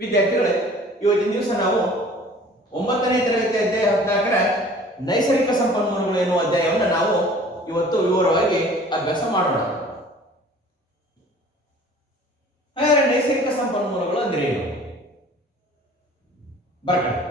ವಿದ್ಯಾರ್ಥಿಗಳೇ, ಇವತ್ತಿನ ದಿವಸ ನಾವು 9ನೇ ತರಗತಿ ಅಧ್ಯಾಯ 14ರ ನೈಸರ್ಗಿಕ ಸಂಪನ್ಮೂಲಗಳು ಎನ್ನುವ ಅಧ್ಯಾಯವನ್ನು ನಾವು ಇವತ್ತು ವಿವರವಾಗಿ ಅಭ್ಯಾಸ ಮಾಡೋಣ. ಹಾಗಾದರೆ ನೈಸರ್ಗಿಕ ಸಂಪನ್ಮೂಲಗಳು ಅಂದ್ರೆ ಏನು? ಬರ್ಕಡೆ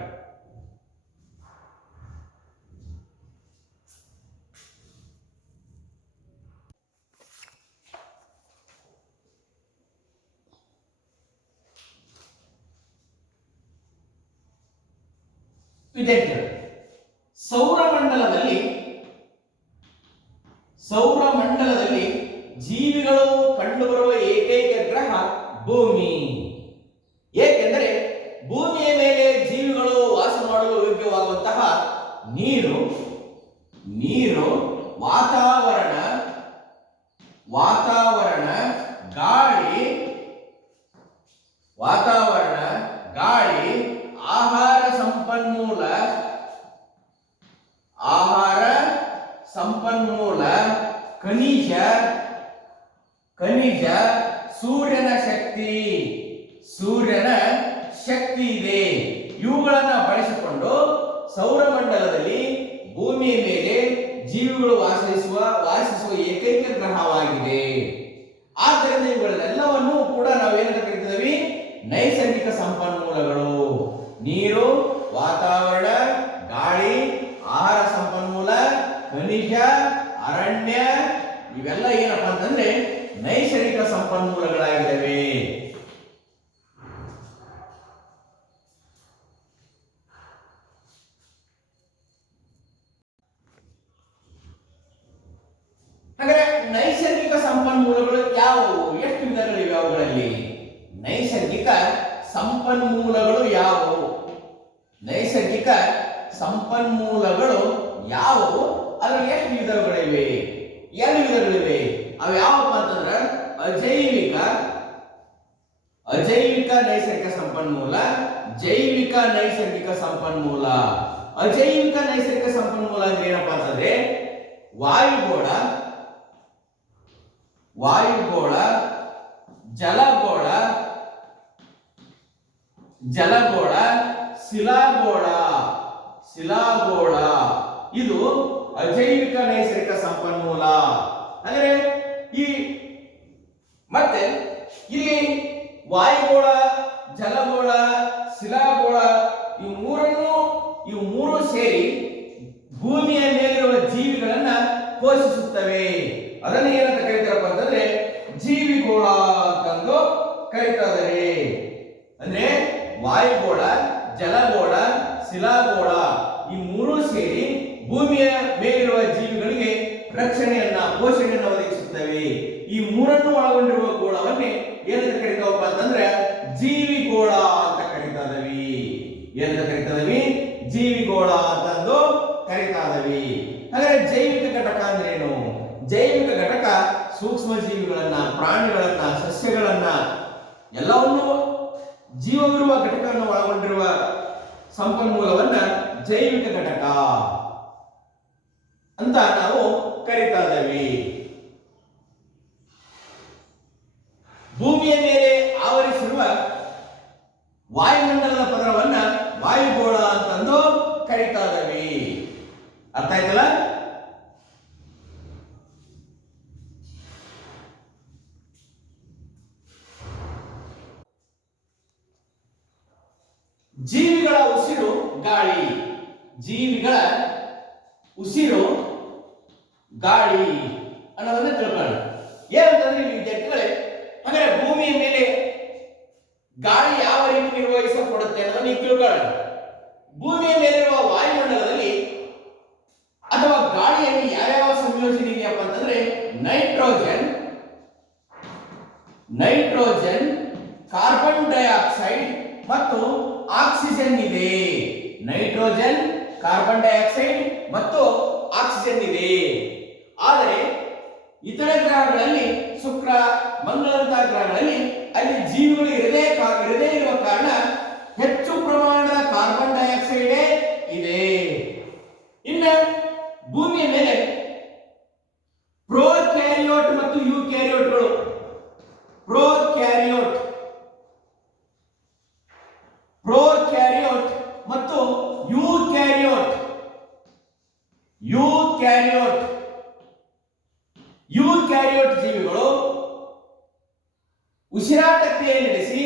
ವಿದ್ಯಾರ್ಥಿಗಳು, ಸೌರಮಂಡಲದಲ್ಲಿ ಜೀವಿಗಳು ಕಂಡುಬರುವ ಏಕೈಕ ಗ್ರಹ ಭೂಮಿ. ಏಕೆಂದರೆ ಭೂಮಿಯ ಮೇಲೆ ಜೀವಿಗಳು ವಾಸ ಮಾಡಲು ಯೋಗ್ಯವಾಗುವಂತಹ ನೀರು, ವಾತಾವರಣ, ಗಾಳಿ, ಆಹಾರ ಸಂಪನ್ಮೂಲ, ಖನಿಜ, ಸೂರ್ಯನ ಶಕ್ತಿ ಇದೆ. ಇವುಗಳನ್ನು ಬಳಸಿಕೊಂಡು ಸೌರಮಂಡಲದಲ್ಲಿ ಭೂಮಿಯ ಮೇಲೆ ಜೀವಿಗಳು ವಾಸಿಸುವ ಏಕೈಕ ಗ್ರಹವಾಗಿದೆ. ಆದ್ದರಿಂದ ಇವುಗಳೆಲ್ಲವನ್ನೂ ಕೂಡ ನಾವು ಏನಂತ ಕರಿತೀವಿ? ನೈಸರ್ಗಿಕ ಸಂಪನ್ಮೂಲಗಳು. ನೀರು, ವಾತಾವರಣ, ಗಾಳಿ, ಆಹಾರ ಸಂಪನ್ಮೂಲ, ಖನಿಜ, ಅರಣ್ಯ, ಇವೆಲ್ಲ ಏನಪ್ಪಾ ಅಂತಂದ್ರೆ ನೈಸರ್ಗಿಕ ಸಂಪನ್ಮೂಲಗಳಾಗಿವೆ. ಹಾಗಾದ್ರೆ ನೈಸರ್ಗಿಕ ಸಂಪನ್ಮೂಲಗಳು ಯಾವುವು? ಎಷ್ಟು ವಿಧಗಳಿವೆ ಅವುಗಳಲ್ಲಿ? ನೈಸರ್ಗಿಕ ಸಂಪನ್ಮೂಲಗಳು ಯಾವುವು? ಅದರಲ್ಲಿ ಎಷ್ಟು ವಿಧಗಳಿವೆ? 2 ವಿಧಗಳಿವೆ. ಅವು ಯಾವಪ್ಪ ಅಂತಂದ್ರೆ ಅಜೈವಿಕ ನೈಸರ್ಗಿಕ ಸಂಪನ್ಮೂಲ, ಜೈವಿಕ ನೈಸರ್ಗಿಕ ಸಂಪನ್ಮೂಲ. ಅಜೈವಿಕ ನೈಸರ್ಗಿಕ ಸಂಪನ್ಮೂಲ ಅಂದ್ರೆ ಏನಪ್ಪಾ ಅಂತಂದ್ರೆ ವಾಯುಗೋಳ, ಜಲಗೋಳ, ಶಿಲಾಗೋಳ, ಇದು ಅಜೈವಿಕ ನೈಸರ್ಗಿಕ ಸಂಪನ್ಮೂಲ. ಅಂದ್ರೆ ಮತ್ತೆ ಇಲ್ಲಿ ವಾಯುಗೋಳ, ಜಲಗೋಳ, ಶಿಲಾಗೋಳ ಇವು ಮೂರು ಸೇರಿ ಭೂಮಿಯ ಮೇಲಿರುವ ಜೀವಿಗಳನ್ನ ಪೋಷಿಸುತ್ತವೆ. ಅದನ್ನು ಏನಂತ ಕರೀತಾರಪ್ಪ ಅಂತಂದ್ರೆ ಜೀವಿಗೋಳ ಅಂತಂದು ಕರೀತಾ ಇದ್ದಾರೆ. ಅಂದ್ರೆ ವಾಯುಗೋಳ, ಜಲಗೋಳ, ಶಿಲಾಗೋಳ ಈ ಮೂರು ಸೇರಿ ಭೂಮಿಯ ಮೇಲಿರುವ ಜೀವಿಗಳಿಗೆ ಪೋಷಣೆಯನ್ನು ಒದಗಿಸುತ್ತವೆ. ಈ ಮೂರನ್ನು ಒಳಗೊಂಡಿರುವ ಗೋಳವನ್ನೇ ಏನಂತ ಕರೀತಾವಪ್ಪ ಅಂತಂದ್ರೆ ಜೀವಿಗೋಳ ಅಂತ ಕರೀತಾ ಇದ್ದೀವಿ. ಜೀವಿಗೋಳ ಅಂತಂದು ಕರೀತಾ ಇದ್ದೀವಿ. ಹಾಗಾದ್ರೆ ಜೈವಿಕ ಘಟಕ ಅಂದ್ರೆ ಏನು? ಜೈವಿಕ ಘಟಕ ಸೂಕ್ಷ್ಮ ಜೀವಿಗಳನ್ನ, ಪ್ರಾಣಿಗಳನ್ನ, ಸಸ್ಯಗಳನ್ನ ಎಲ್ಲವನ್ನೂ ಜೀವವಿರುವ ಘಟಕವನ್ನು ಒಳಗೊಂಡಿರುವ ಸಂಪನ್ಮೂಲವನ್ನ ಜೈವಿಕ ಘಟಕ ಅಂತ ನಾವು ಕರೀತಾ ಇದ್ದೀವಿ. ಭೂಮಿಯ ಮೇಲೆ ಆವರಿಸಿರುವ ವಾಯುಮಂಡಲದ ಪದರವನ್ನ ವಾಯುಗೋಳ ಅಂತಂದು ಕರೀತಾ ಇದ್ದೀವಿ. ಅರ್ಥ ಆಯ್ತಲ್ಲ? ಜೀವಿಗಳ ಉಸಿರು ಗಾಳಿ ಅನ್ನೋದನ್ನ ತಿಳ್ಕೊಳ್ಳೋಣ. ಏನಂತಂದ್ರೆ ವಿದ್ಯಾರ್ಥಿಗಳೇ, ಹಾಗಾದ್ರೆ ಭೂಮಿಯ ಮೇಲೆ ಗಾಳಿ ಯಾವ ರೀತಿ ನಿರ್ವಹಿಸಲ್ಪಡುತ್ತೆ ಅನ್ನೋದನ್ನ ನೀವು ತಿಳ್ಕೊಳ್ಳೋಣ. ಭೂಮಿಯ ಮೇಲಿರುವ ವಾಯುಮಂಡಲದಲ್ಲಿ ಅಥವಾ ಗಾಳಿಯಲ್ಲಿ ಯಾವ್ಯಾವ ಸಂಯೋಜನೆ ಇದೆಯಪ್ಪ ಅಂತಂದ್ರೆ ನೈಟ್ರೋಜನ್, ಕಾರ್ಬನ್ ಡೈಆಕ್ಸೈಡ್ ಮತ್ತು ಆಕ್ಸಿಜನ್ ಇದೆ. ನೈಟ್ರೋಜನ್, ಕಾರ್ಬನ್ ಡೈಆಕ್ಸೈಡ್ ಮತ್ತು ಆಕ್ಸಿಜನ್ ಇದೆ. ಆದರೆ ಇತರ ಗ್ರಹಗಳಲ್ಲಿ, ಶುಕ್ರ, ಮಂಗಳಂತಹ ಗ್ರಹಗಳಲ್ಲಿ ಅಲ್ಲಿ ಜೀವಿಗಳು ಇರದೇ ಇರುವ ಕಾರಣ ಹೆಚ್ಚು ಪ್ರಮಾಣದ ಕಾರ್ಬನ್ ಡೈಆಕ್ಸೈಡ್ ಇದೆ. ಇನ್ನು ಭೂಮಿಯ ಮೇಲೆ ಪ್ರೊಕ್ಯಾರಿಯೋಟ್ ಮತ್ತು ಯೂಕ್ಯಾರಿಯೋಟ್ಗಳು. ಪ್ರೊಕ್ಯಾರಿಯೋಟ್ ಯುಕ್ಯಾರಿಯೋಟ್ ಜೀವಿಗಳು ಉಸಿರಾಟ ಕ್ರಿಯೆ ನಡೆಸಿ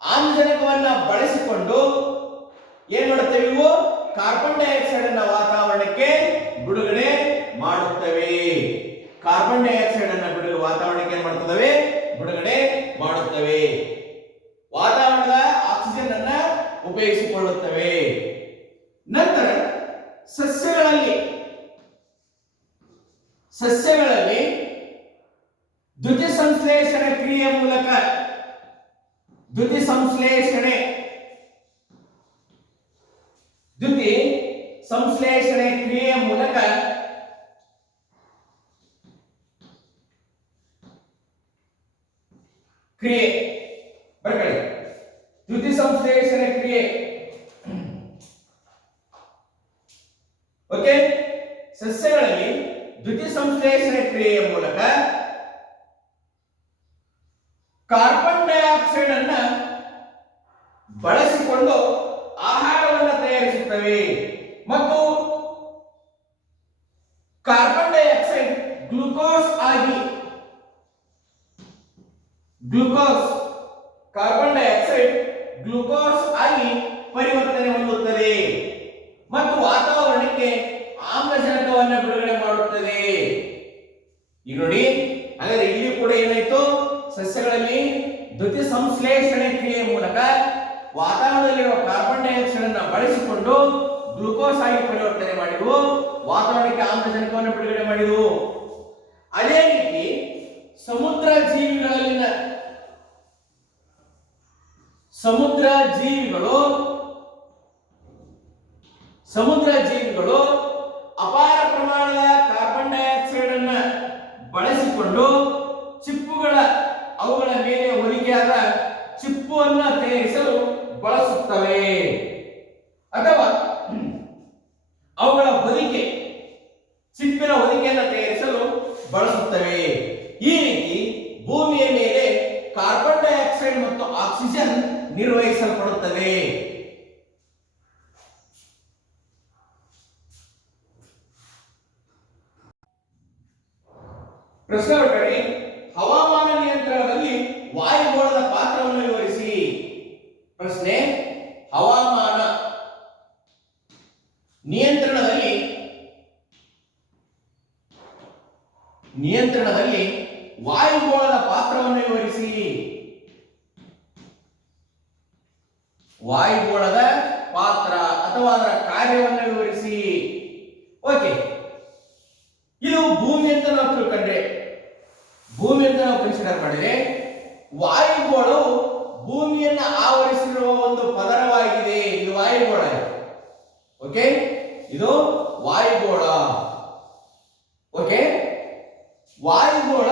ಆಮ್ಲಜನಕವನ್ನ ಬಳಸಿಕೊಂಡು ಏನ್ ಮಾಡುತ್ತವೆ? ಇವು ಕಾರ್ಬನ್ ಡೈಆಕ್ಸೈಡ್ ಅನ್ನ ವಾತಾವರಣಕ್ಕೆ ಬಿಡುಗಡೆ ಮಾಡುತ್ತವೆ. ಕಾರ್ಬನ್ ಡೈಆಕ್ಸೈಡ್ ಅನ್ನ ವಾತಾವರಣಕ್ಕೆ ಏನ್ ಮಾಡ್ತವೆ? ಬಿಡುಗಡೆ ಮಾಡುತ್ತವೆ. ವಾತಾವರಣದ ಆಕ್ಸಿಜನ್ ಅನ್ನ ಉಪಯೋಗಿಸಿಕೊಳ್ಳುತ್ತವೆ. ನಂತರ ಸಸ್ಯಗಳಲ್ಲಿ ದ್ಯುತಿ ಸಂಶ್ಲೇಷಣೆ ಕ್ರಿಯೆಯ ಮೂಲಕ ದ್ಯುತಿ ಸಂಶ್ಲೇಷಣೆ ಕ್ರಿಯೆಯ ಮೂಲಕ ಕ್ರಿಯೆ ಬರ್ಕೊಳ್ಳಿ. ದ್ಯುತಿ ಸಂಶ್ಲೇಷಣೆ ಕ್ರಿಯೆ. ಓಕೆ, ಸಸ್ಯಗಳಲ್ಲಿ ದ್ಯುತಿ ಸಂಶ್ಲೇಷಣೆ ಕ್ರಿಯೆಯ ಮೂಲಕ ಕಾರ್ಬನ್ ಡೈಆಕ್ಸೈಡ್ ಅನ್ನ ಬಳಸಿಕೊಂಡು ಆಹಾರವನ್ನು ತಯಾರಿಸುತ್ತವೆ ಮತ್ತು ಕಾರ್ಬನ್ ಡೈಆಕ್ಸೈಡ್ ಗ್ಲೂಕೋಸ್ ಆಗಿ ಪರಿವರ್ತನೆ ಹೊಂದುತ್ತದೆ ಮತ್ತು ವಾತಾವರಣಕ್ಕೆ ಆಮ್ಲಜನಕವನ್ನು ಬಿಡುಗಡೆ ಮಾಡುತ್ತದೆ. ಈಗ ನೋಡಿ, ಹಾಗಾದ್ರೆ ಇಲ್ಲಿ ಕೂಡ ಏನಾಯ್ತು? ಸಸ್ಯಗಳಲ್ಲಿ ದ್ಯುತಿ ಸಂಶ್ಲೇಷಣೆ ಕ್ರಿಯೆ ಮೂಲಕ ವಾತಾವರಣದಲ್ಲಿರುವ ಕಾರ್ಬನ್ ಡೈಆಕ್ಸೈಡ್ ಅನ್ನು ಬಳಸಿಕೊಂಡು ಗ್ಲೂಕೋಸ್ ಆಗಿ ಪರಿವರ್ತನೆ ಮಾಡಿದವು, ವಾತಾವರಣಕ್ಕೆ ಆಮ್ಲಜನಕವನ್ನು ಬಿಡುಗಡೆ ಮಾಡಿದವು. ಅದೇ ರೀತಿ ಸಮುದ್ರ ಜೀವಿಗಳು ಅಪಾರ ಪ್ರಮಾಣದ ಕಾರ್ಬನ್ ಡೈಆಕ್ಸೈಡ್ ಅನ್ನ ಬಳಸಿಕೊಂಡು ಅವುಗಳ ಮೇಲೆ ಹೊದಿಕೆಯಾದ ಚಿಪ್ಪನ್ನು ತಯಾರಿಸಲು ಬಳಸುತ್ತವೆ ಅಥವಾ ಅವುಗಳ ಚಿಪ್ಪಿನ ಹೊದಿಕೆಯನ್ನು ತಯಾರಿಸಲು ಬಳಸುತ್ತವೆ. ಈ ರೀತಿ ಭೂಮಿಯ ಮೇಲೆ ಕಾರ್ಬನ್ ಡೈಆಕ್ಸೈಡ್ ಮತ್ತು ಆಕ್ಸಿಜನ್ ನಿರ್ವಹಿಸಲ್ಪಡುತ್ತದೆ. ಪ್ರಶ್ನೆ ಹೊರಗಡೆ ಹವಾಮಾನ ನಿಯಂತ್ರಣದಲ್ಲಿ ವಾಯುಗೋಳದ ಪಾತ್ರವನ್ನು ವಿವರಿಸಿ. ಪ್ರಶ್ನೆ, ಹವಾಮಾನ ನಿಯಂತ್ರಣದಲ್ಲಿ ವಾಯುಗೋಳದ ಪಾತ್ರವನ್ನು ವಿವರಿಸಿ. ವಾಯುಗೋಳದ ಪಾತ್ರ ಅಥವಾ ಅದರ ಕಾರ್ಯವನ್ನು ವಿವರಿಸಿ. ಓಕೆ, ಇದು ಭೂಮಿ ಅಂತ ನಾವು ತಿಳ್ಕೊಂಡ್ರೆ, ಕನ್ಸಿಡರ್ ಮಾಡಿದ್ರೆ ವಾಯುಗೋಳವು ಭೂಮಿಯನ್ನ ಆವರಿಸಿರುವ ಒಂದು ಪದರವಾಗಿದೆ. ಇದು ವಾಯುಗೋಳ. ಓಕೆ, ಇದು ವಾಯುಗೋಳ. ಓಕೆ, ವಾಯುಗೋಳ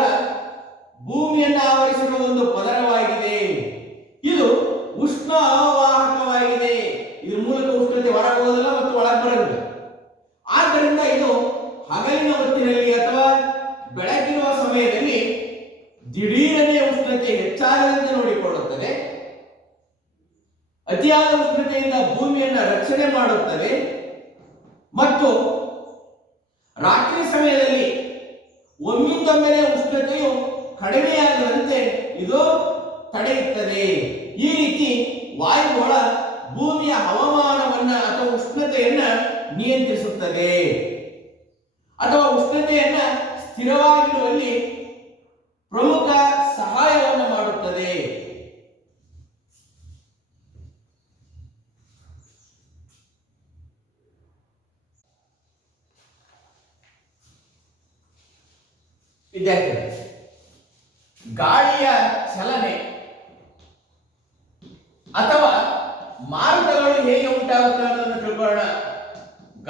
ಭೂಮಿಯನ್ನ ಆವರಿಸಿರುವ ಒಂದು ಪದರವಾಗಿದೆ. ಇದು ಉಷ್ಣ ಅವಾಹಕವಾಗಿದೆ. ಇದ್ರ ಮೂಲಕ ಉಷ್ಣತೆ ಹೊರಗೆ ಹೋಗೋದಿಲ್ಲ ಮತ್ತು ಒಳಗೆ ಬರೋದಿಲ್ಲ. ಆದ್ದರಿಂದ ಇದು ಹಗಲಿನ ಹೊತ್ತಿನಲ್ಲಿ ಅಥವಾ ಬೆಳಕಿನ ಸಮಯದಲ್ಲಿ ದಿಢೀರನೆ ಉಷ್ಣತೆ ಹೆಚ್ಚಾಗದಂತೆ ನೋಡಿಕೊಳ್ಳುತ್ತದೆ. ಅತಿಯಾದ ಉಷ್ಣತೆಯಿಂದ ಭೂಮಿಯನ್ನು ರಕ್ಷಣೆ ಮಾಡುತ್ತದೆ ಮತ್ತು ರಾತ್ರಿ ಸಮಯದಲ್ಲಿ ಒಮ್ಮಿಂದೊಮ್ಮೆಲೆ ಉಷ್ಣತೆಯು ಕಡಿಮೆಯಾಗದಂತೆ ಇದು ತಡೆಯುತ್ತದೆ. ಈ ರೀತಿ ವಾಯುಗೋಳ ಭೂಮಿಯ ಹವಾಮಾನವನ್ನ ಅಥವಾ ಉಷ್ಣತೆಯನ್ನ ನಿಯಂತ್ರಿಸುತ್ತದೆ ಅಥವಾ ಉಷ್ಣತೆಯನ್ನ ಸ್ಥಿರವಾಗಿಡುವಲ್ಲಿ ಪ್ರಮುಖ ಸಹಾಯವನ್ನು ಮಾಡುತ್ತದೆ. ವಿದ್ಯಾರ್ಥಿಗಳು, ಗಾಳಿಯ ಚಲನೆ ಅಥವಾ ಮಾರುತಗಳು ಹೇಗೆ ಉಂಟಾಗುತ್ತವೆ ಅನ್ನೋದನ್ನು ತಿಳ್ಕೊಳ್ಳೋಣ.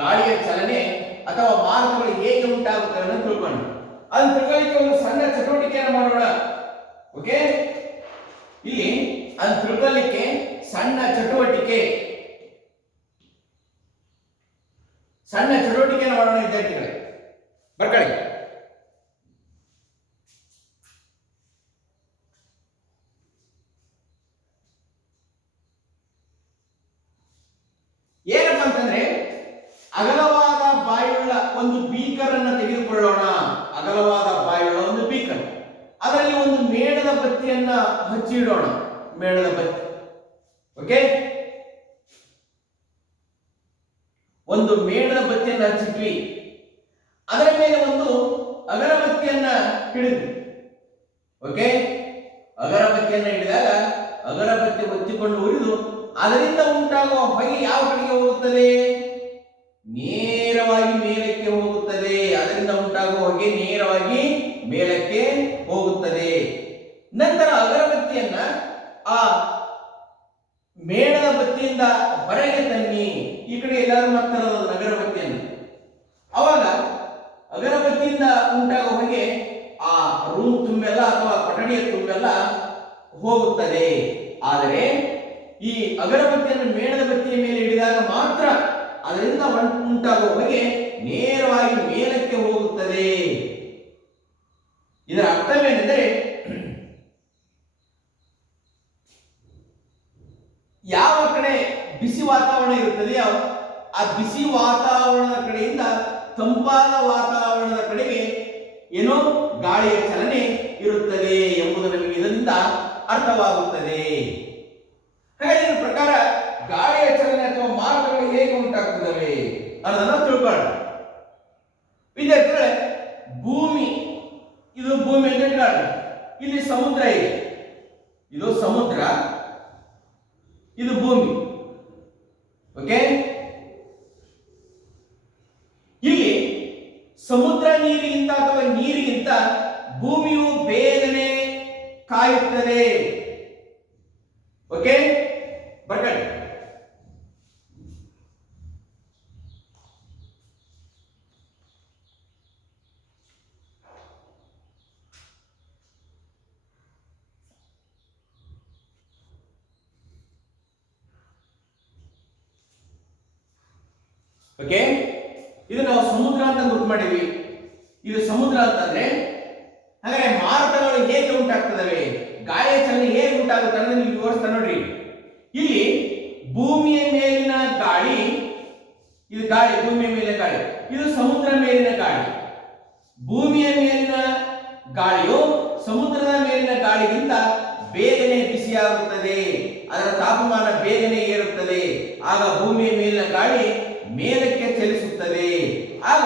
ಗಾಳಿಯ ಚಲನೆ ಅಥವಾ ಮಾರುತಗಳು ಹೇಗೆ ಉಂಟಾಗುತ್ತವೆ ಅನ್ನೋದನ್ನು ತಿಳ್ಕೊಳ್ಳೋಣ. ಅದನ್ನು ತಿಳ್ಕೊಳ್ಳಿಕ್ಕೆ ಒಂದು ಸಣ್ಣ ಚಟುವಟಿಕೆಯನ್ನು ಮಾಡೋಣ. ಓಕೆ, ಇಲ್ಲಿ ಅದನ್ನು ತಿಳ್ಕೊಳ್ಳಿಕ್ಕೆ ಸಣ್ಣ ಚಟುವಟಿಕೆಯನ್ನು ಮಾಡೋಣ ವಿದ್ಯಾರ್ಥಿಗಳೇ. ಬರ್ಕೊಳ್ಳಿ. ಏನಪ್ಪಾ ಅಂತಂದ್ರೆ, ಅಗಲವಾದ ಬಾಯಿಯುಳ್ಳ ಒಂದು ಬೀಕರ್ ಅನ್ನು ತೆಗೆದುಕೊಳ್ಳೋಣ. ಅಗಲವಾದ ಬತ್ತಿಯನ್ನ ಹಚ್ಚಿಡೋಣ. ಮೇಣದ ಬತ್ತಿ. ಓಕೆ, ಒಂದು ಮೇಣದ ಬತ್ತಿಯನ್ನು ಹಚ್ಚಿದ್ವಿ. ಅದರ ಮೇಲೆ ಒಂದು ಅಗರಬತ್ತಿಯನ್ನ ಹಿಡಿದ್ವಿ. ಓಕೆ, ಅಗರಬತ್ತಿಯನ್ನ ಹಿಡಿದಾಗ ಅಗರಬತ್ತಿ ಒತ್ತಿಕೊಂಡು ಉರಿದು ಅದರಿಂದ ಉಂಟಾಗುವ ಹೊಗೆ ಯಾವ ಕಡೆಗೆ ಹೋಗುತ್ತದೆ? ನೇರವಾಗಿ ಮೇಲಕ್ಕೆ ಹೋಗುತ್ತದೆ. ಅದರಿಂದ ಉಂಟಾಗುವ ಹೊಗೆ ನೇರವಾಗಿ ಮೇಲಕ್ಕೆ ಹೋಗುತ್ತದೆ. ನಂತರ ಅಗರಬತ್ತಿಯನ್ನ ಆ ಮೇಣದ ಬತ್ತಿಯಿಂದ ಹೊರಗೆ ತನ್ನಿ. ಈ ಕಡೆ ಎಲ್ಲರೂ ಮಾಡ್ತಾರೆ ಅಗರಬತ್ತಿಯನ್ನು. ಅವಾಗ ಅಗರಬತ್ತಿಯಿಂದ ಉಂಟಾಗುವ ಹೊಗೆ ಆ ರೂಮ್ ತುಂಬೆಲ್ಲ ಅಥವಾ ಕೊಠಡಿಯ ತುಂಬೆಲ್ಲ ಹೋಗುತ್ತದೆ. ಆದರೆ ಈ ಅಗರಬತ್ತಿಯನ್ನು ಮೇಣದ ಬತ್ತಿಯ ಮೇಲೆ ಹಿಡಿದಾಗ ಮಾತ್ರ ಅದರಿಂದ ಉಂಟಾಗುವ ಹೊಗೆ ನೇರವಾಗಿ ಮೇಲಕ್ಕೆ ಹೋಗುತ್ತದೆ. ಇದರ ಅರ್ಥವೇನೆಂದರೆ, ಯಾವ ಕಡೆ ಬಿಸಿ ವಾತಾವರಣ ಇರುತ್ತದೆಯೋ ಆ ಬಿಸಿ ವಾತಾವರಣದ ಕಡೆಯಿಂದ ತಂಪಾದ ವಾತಾವರಣದ ಕಡೆಗೆ ಏನೋ ಗಾಳಿಯ ಚಲನೆ ಇರುತ್ತದೆ ಎಂಬುದು ನಮಗೆ ಇದರಿಂದ ಅರ್ಥವಾಗುತ್ತದೆ. ಹಾಗಾದರೆ ಇದರ ಪ್ರಕಾರ ಗಾಳಿಯ ಚಲನೆ ಅಥವಾ ಮಾರುತಗಳು ಹೇಗೆ ಉಂಟಾಗ್ತದವೆ ಅನ್ನೋದನ್ನು ತಿಳ್ಕೊಳ್ಳೋಣ. ವಿದ್ಯಾರ್ಥಿಗಳೇ, ಭೂಮಿ, ಇದು ಭೂಮಿ ಅಂತ ಇಟ್ಕೊಳ್ಳೋಣ. ಇಲ್ಲಿ ಸಮುದ್ರ ಇದೆ. ಇದು ಸಮುದ್ರ, ಇದು ಭೂಮಿ. ಓಕೆ, ಇಲ್ಲಿ ಸಮುದ್ರ ನೀರಿಗಿಂತ ಅಥವಾ ನೀರಿಗಿಂತ ಭೂಮಿಯು ಬೇಗನೆ ಕಾಯುತ್ತದೆ. ಓಕೆ, ಬರ್ಕೊಳ್ಳಿ. ಓಕೆ, ಇದು ನಾವು ಸಮುದ್ರ ಅಂತ ಗುರುತು ಮಾಡಿದ್ವಿ. ಇದು ಸಮುದ್ರ ಅಂತಂದ್ರೆ ಹಾಗಾದ್ರೆ ಮಾರುತಗಳು ಹೇಗೆ ಉಂಟಾಗ್ತದವೆ, ಗಾಳಿಯ ಚಲನೆ ಹೇಗೆ ಉಂಟಾಗುತ್ತೆ ಅನ್ನೋದು ನೀವು ವಿವರಿಸ್ತಾ ನೋಡ್ರಿ. ಇಲ್ಲಿ ಭೂಮಿಯ ಮೇಲಿನ ಗಾಳಿ, ಇದು ಗಾಳಿ, ಭೂಮಿಯ ಮೇಲಿನ ಗಾಳಿ, ಇದು ಸಮುದ್ರ ಮೇಲಿನ ಗಾಳಿ. ಭೂಮಿಯ ಮೇಲಿನ ಗಾಳಿಯು ಸಮುದ್ರದ ಮೇಲಿನ ಗಾಳಿಗಿಂತ ಬೇಗನೆ ಬಿಸಿಯಾಗುತ್ತದೆ. ಅದರ ತಾಪಮಾನ ಬೇಗನೆ ಏರುತ್ತದೆ. ಆಗ ಭೂಮಿಯ ಮೇಲಿನ ಗಾಳಿ ಮೇಲಕ್ಕೆ ಚಲಿಸುತ್ತದೆ. ಆಗ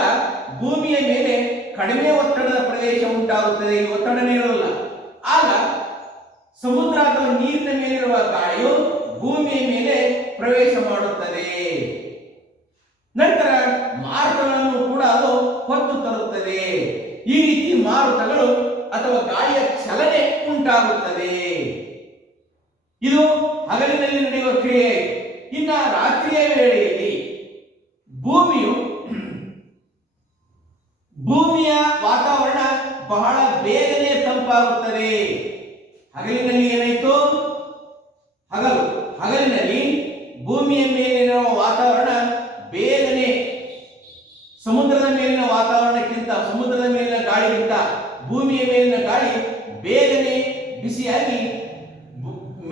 ಭೂಮಿಯ ಮೇಲೆ ಕಡಿಮೆ ಒತ್ತಡದ ಪ್ರದೇಶ ಉಂಟಾಗುತ್ತದೆ. ಈ ಒತ್ತಡನೇ ಇರೋಲ್ಲ. ಆಗ ಸಮುದ್ರ ಅಥವಾ ನೀರಿನ ಮೇಲಿರುವ ಗಾಳಿಯು ಭೂಮಿಯ ಮೇಲೆ ಪ್ರವೇಶ ಮಾಡುತ್ತದೆ. ನಂತರ ಮಾರುತಗಳನ್ನು ಕೂಡ ಅದು ಹೊತ್ತು ತರುತ್ತದೆ. ಈ ರೀತಿ ಮಾರುತಗಳು ಅಥವಾ ಗಾಳಿಯ ಚಲನೆ ಉಂಟಾಗುತ್ತದೆ. ಇದು ಹಗಲಿನಲ್ಲಿ ನಡೆಯುವ ಕ್ರಿಯೆ. ಇನ್ನ ರಾತ್ರಿಯ ವೇಳೆಯಲ್ಲಿ ಭೂಮಿಯ ವಾತಾವರಣ ಬಹಳ ಬೇಗನೆ ತಂಪಾಗುತ್ತದೆ. ಹಗಲಿನಲ್ಲಿ ಏನಾಯಿತು? ಹಗಲಿನಲ್ಲಿ ಭೂಮಿಯ ಮೇಲಿನ ವಾತಾವರಣ ಬೇಗನೆ ಸಮುದ್ರದ ಮೇಲಿನ ವಾತಾವರಣಕ್ಕಿಂತ, ಸಮುದ್ರದ ಮೇಲಿನ ಗಾಳಿಗಿಂತ ಭೂಮಿಯ ಮೇಲಿನ ಗಾಳಿ ಬೇಗನೆ ಬಿಸಿಯಾಗಿ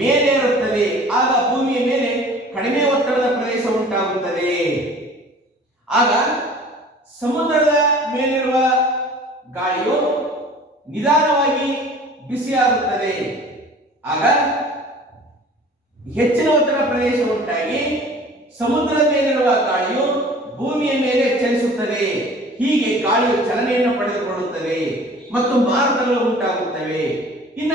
ಮೇಲೇರುತ್ತದೆ. ಆಗ ಭೂಮಿಯ ಮೇಲೆ ಕಡಿಮೆ ಒತ್ತಡದ ಪ್ರದೇಶ ಉಂಟಾಗುತ್ತದೆ. ಆಗ ಸಮುದ್ರದ ಮೇಲಿರುವ ಗಾಳಿಯು ನಿಧಾನವಾಗಿ ಬಿಸಿಯಾಗುತ್ತದೆ. ಆಗ ಹೆಚ್ಚಿನ ಒತ್ತಡ ಪ್ರದೇಶ ಉಂಟಾಗಿ ಸಮುದ್ರದ ಮೇಲಿರುವ ಗಾಳಿಯು ಭೂಮಿಯ ಮೇಲೆ ಚಲಿಸುತ್ತದೆ. ಹೀಗೆ ಗಾಳಿಯು ಚಲನೆಯನ್ನು ಪಡೆದುಕೊಳ್ಳುತ್ತದೆ ಮತ್ತು ಮಾರುತಗಳು ಉಂಟಾಗುತ್ತವೆ. ಇನ್ನ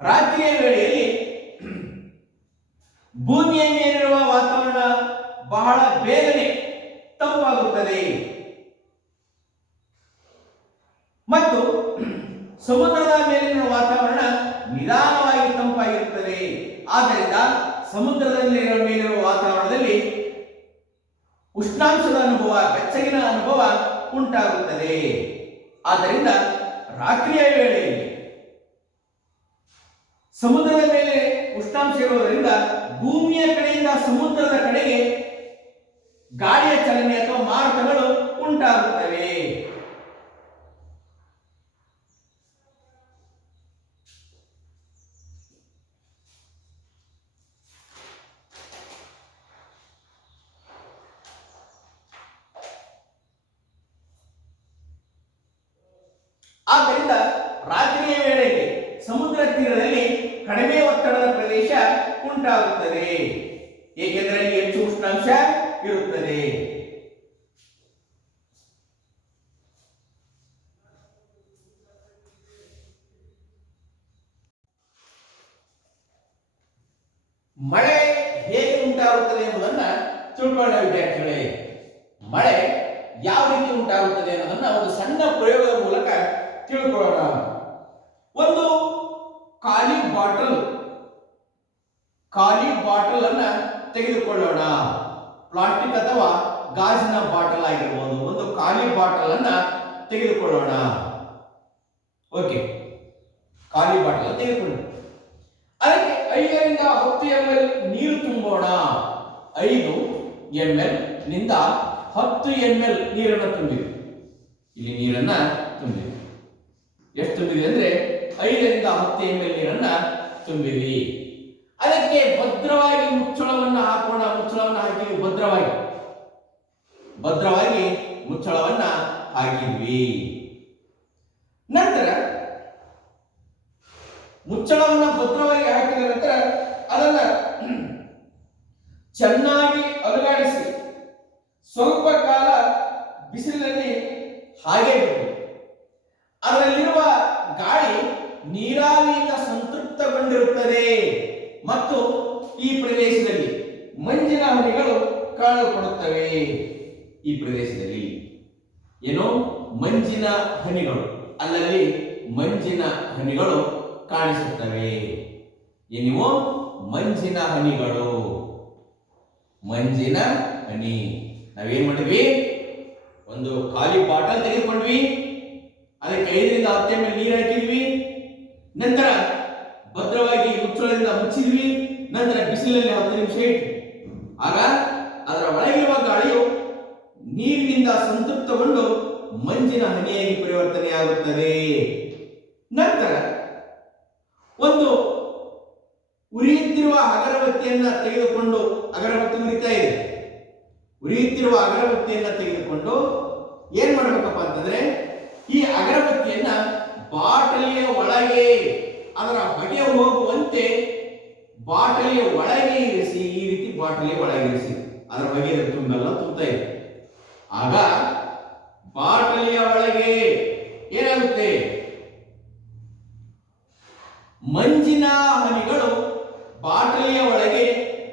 ರಾತ್ರಿಯ ವೇಳೆಯಲ್ಲಿ ಭೂಮಿಯ ಮೇಲಿರುವ ವಾತಾವರಣ ಬಹಳ ಬೇಗನೆ ತಂಪಾಗುತ್ತದೆ ಮತ್ತು ಸಮುದ್ರದ ಮೇಲಿನ ವಾತಾವರಣ ನಿಧಾನವಾಗಿ ತಂಪಾಗಿರುತ್ತದೆ. ಆದ್ದರಿಂದ ಸಮುದ್ರದಲ್ಲಿ ಮೇಲಿರುವ ವಾತಾವರಣದಲ್ಲಿ ಉಷ್ಣಾಂಶದ ಅನುಭವ, ಬೆಚ್ಚಗಿನ ಅನುಭವ ಉಂಟಾಗುತ್ತದೆ. ಆದ್ದರಿಂದ ರಾತ್ರಿಯ ವೇಳೆಯಲ್ಲಿ ಸಮುದ್ರದ ಮೇಲೆ ಉಷ್ಣಾಂಶ ಇರುವುದರಿಂದ ಭೂಮಿಯ ಕಡೆಯಿಂದ ಸಮುದ್ರದ ಕಡೆಗೆ ಗಾಳಿಯ ಚಲನೆ ಅಥವಾ ಮಾರುತಗಳು ಉಂಟಾಗುತ್ತವೆ. ಆದ್ದರಿಂದ ರಾತ್ರಿಯ ವೇಳೆಯಲ್ಲಿ ಸಮುದ್ರ ತೀರದಲ್ಲಿ ಕಡಿಮೆ ಒತ್ತಡದ ಪ್ರದೇಶ ಉಂಟಾಗುತ್ತದೆ, ಏಕೆಂದರೆ ಅಲ್ಲಿ ಹೆಚ್ಚು ಉಷ್ಣಾಂಶ ಇರುತ್ತದೆ. ಮಳೆ ಹೇಗೆ ಉಂಟಾಗುತ್ತದೆ ಎಂಬುದನ್ನ ತಿಳ್ಕೊಳ್ಳೋಣ ವಿದ್ಯಾರ್ಥಿಗಳೇ. ಮಳೆ ಯಾವ ರೀತಿ ಉಂಟಾಗುತ್ತದೆ ಅನ್ನೋದನ್ನ ಒಂದು ಸಣ್ಣ ಪ್ರಯೋಗದ ಮೂಲಕ ತಿಳ್ಕೊಳ್ಳೋಣ. ಒಂದು ಖಾಲಿ ಬಾಟಲ್ ಅನ್ನ ತೆಗೆದುಕೊಳ್ಳೋಣ. ಪ್ಲಾಸ್ಟಿಕ್ ಅಥವಾ ಗಾಜಿನ ಬಾಟಲ್ ಆಗಿರಬಹುದು. ಒಂದು ಖಾಲಿ ಬಾಟಲ್ ಅನ್ನ ತೆಗೆದುಕೊಳ್ಳೋಣ. ಓಕೆ, ಖಾಲಿ ಬಾಟಲ್ ತೆಗೆದುಕೊಳ್ಳೋಣ. ಅದಕ್ಕೆ 5 ರಿಂದ 10 ml ನೀರು ತುಂಬೋಣ. 5 ml ನಿಂದ 10 ml ನೀರನ್ನು ತುಂಬಿದೆ. ಇಲ್ಲಿ ನೀರನ್ನ ತುಂಬಿದೆ. ಎಷ್ಟು ತುಂಬಿದೆ ಅಂದ್ರೆ 5 ರಿಂದ 10 ml ನೀರನ್ನ ತುಂಬಿವಿ. ಅದಕ್ಕೆ ಭದ್ರವಾಗಿ ಮುಚ್ಚಳವನ್ನು ಹಾಕೋಣ. ಮುಚ್ಚಳವನ್ನು ಹಾಕಿ ಭದ್ರವಾಗಿ ಮುಚ್ಚಳವನ್ನ ಹಾಕಿದ್ವಿ. ನಂತರ ಮುಚ್ಚಳವನ್ನು ಭದ್ರವಾಗಿ ಹಾಕಿದ ನಂತರ ಅದನ್ನ ಚೆನ್ನಾಗಿ ಅಲುಗಾಡಿಸಿ ಸ್ವಲ್ಪ ಕಾಲ ಬಿಸಿಲಿನಲ್ಲಿ ಹಾಗೆ ಬಿಟ್ಟು ಅದರಲ್ಲಿರುವ ಗಾಳಿ ನೀರಾವಿಯಿಂದ ಸಂತೃಪ್ತಗೊಂಡಿರುತ್ತದೆ ಮತ್ತು ಈ ಪ್ರದೇಶದಲ್ಲಿ ಮಂಜಿನ ಹನಿಗಳು ಕಾಣಲ್ಪಡುತ್ತವೆ. ಈ ಪ್ರದೇಶದಲ್ಲಿ ಏನು ಮಂಜಿನ ಹನಿಗಳು, ಅಲ್ಲಲ್ಲಿ ಮಂಜಿನ ಹನಿಗಳು ಕಾಣಿಸುತ್ತವೆ. ಏನಿವು ಮಂಜಿನ ಹನಿಗಳು, ಮಂಜಿನ ಹನಿ. ನಾವೇನ್ ಮಾಡಿದ್ವಿ, ಒಂದು ಖಾಲಿ ಬಾಟಲ್ ತೆಗೆದುಕೊಂಡ್ವಿ, ಅದಕ್ಕೆ 5 ರಿಂದ 10 ml ನೀರು ಹಾಕಿದ್ವಿ, ನಂತರ ಭದ್ರವಾಗಿ ಮುಚ್ಚಳದಿಂದ ಮುಚ್ಚಿದ್ವಿ, ನಂತರ ಬಿಸಿಲಲ್ಲಿ 10 ನಿಮಿಷ ಇಟ್ವಿ. ಆಗ ಅದರ ಒಳಗಿರುವ ಗಾಳಿಯು ನೀರಿನಿಂದ ಸಂತೃಪ್ತಗೊಂಡು ಮಂಜಿನ ಹನಿಯಾಗಿ ಪರಿವರ್ತನೆಯಾಗುತ್ತದೆ. ನಂತರ ಒಂದು ಉರಿಯುತ್ತಿರುವ ಅಗರಬತ್ತಿಯನ್ನ ತೆಗೆದುಕೊಂಡು, ಅಗರಬತ್ತಿ ಉರಿತಾ ಇದೆ, ಉರಿಯುತ್ತಿರುವ ಅಗರಬತ್ತಿಯನ್ನ ತೆಗೆದುಕೊಂಡು ಏನ್ ಮಾಡಬೇಕಪ್ಪ ಅಂತಂದ್ರೆ, ಈ ಅಗರಬತ್ತಿಯನ್ನ ಬಾಟಲಿಯ ಒಳಗೆ ಅದರ ಹೊಗೆ ಹೋಗುವಂತೆ ಬಾಟಲಿಯ ಒಳಗೆ ಇರಿಸಿ. ಈ ರೀತಿ ಬಾಟಲಿಯ ಒಳಗೆ ಇರಿಸಿ ಅದರ ಹೊಗೆ ತುಂಬೆಲ್ಲ ತುಂಬತಾ ಇದೆ. ಆಗ ಬಾಟಲಿಯ ಒಳಗೆ ಏನಾಗುತ್ತೆ, ಮಂಜಿನ ಹನಿಗಳು ಬಾಟಲಿಯ ಒಳಗೆ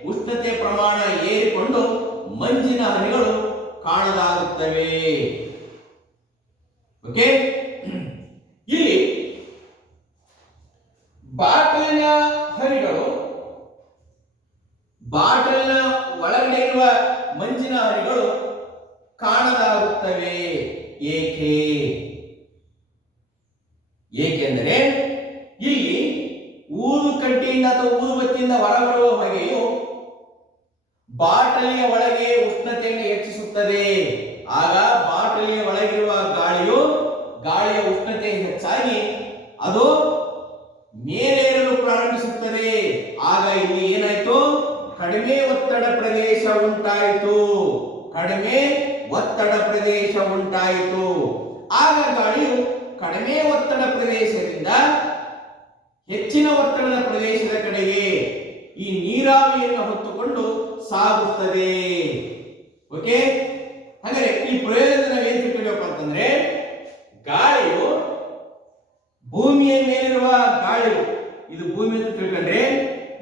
ಉಷ್ಣತೆ ಪ್ರಮಾಣ ಏರಿಕೊಂಡು ಮಂಜಿನ ಹನಿಗಳು ಕಾಣದಾಗುತ್ತವೆ. ಓಕೆ, ಇಲ್ಲಿ ಬಾಟಲಿನ ಹನಿಗಳು, ಬಾಟಲಿನ ಒಳಗಡೆ ಇರುವ ಮಂಜಿನ ಹನಿಗಳು ಕಾಣದಾಗುತ್ತವೆ. ಏಕೆಂದರೆ ಇಲ್ಲಿ ಊದು ಕಡ್ಡಿಯಿಂದ ಅಥವಾ ಊದುಬತ್ತಿಯಿಂದ ಹೊರಬರುವ ಹೊಗೆಯು ಬಾಟಲಿಯ ಒಳಗೆ ಉಷ್ಣತೆಯನ್ನು ಹೆಚ್ಚಿಸುತ್ತದೆ. ಆಗ ಬಾಟಲಿಯ ಒಳಗಿರುವ ಗಾಳಿಯ ಉಷ್ಣತೆ ಹೆಚ್ಚಾಗಿ ಅದು ಮೇಲೇರಲು ಪ್ರಾರಂಭಿಸುತ್ತದೆ. ಆಗ ಇಲ್ಲಿ ಏನಾಯ್ತು, ಕಡಿಮೆ ಒತ್ತಡ ಪ್ರದೇಶ ಉಂಟಾಯಿತು. ಕಡಿಮೆ ಒತ್ತಡ ಪ್ರದೇಶ ಉಂಟಾಯಿತು. ಆಗ ಗಾಳಿಯು ಕಡಿಮೆ ಒತ್ತಡ ಪ್ರದೇಶದಿಂದ ಹೆಚ್ಚಿನ ಒತ್ತಡದ ಪ್ರದೇಶದ ಕಡೆಗೆ ಈ ನೀರಾವಿಯನ್ನು ಹೊತ್ತುಕೊಂಡು ಸಾಗುತ್ತದೆ. ಓಕೆ, ಹಾಗಾದ್ರೆ ಈ ಪ್ರಯೋಗದ ನಾವು ಏನ್ ತಿಳ್ಕೊಬೇಕು ಅಂತಂದ್ರೆ, ಗಾಳಿಯು ಭೂಮಿಯ ಮೇಲಿರುವ ಗಾಳಿಯು, ಇದು ಭೂಮಿ ಅಂತ ತಿಳ್ಕೊಂಡ್ರೆ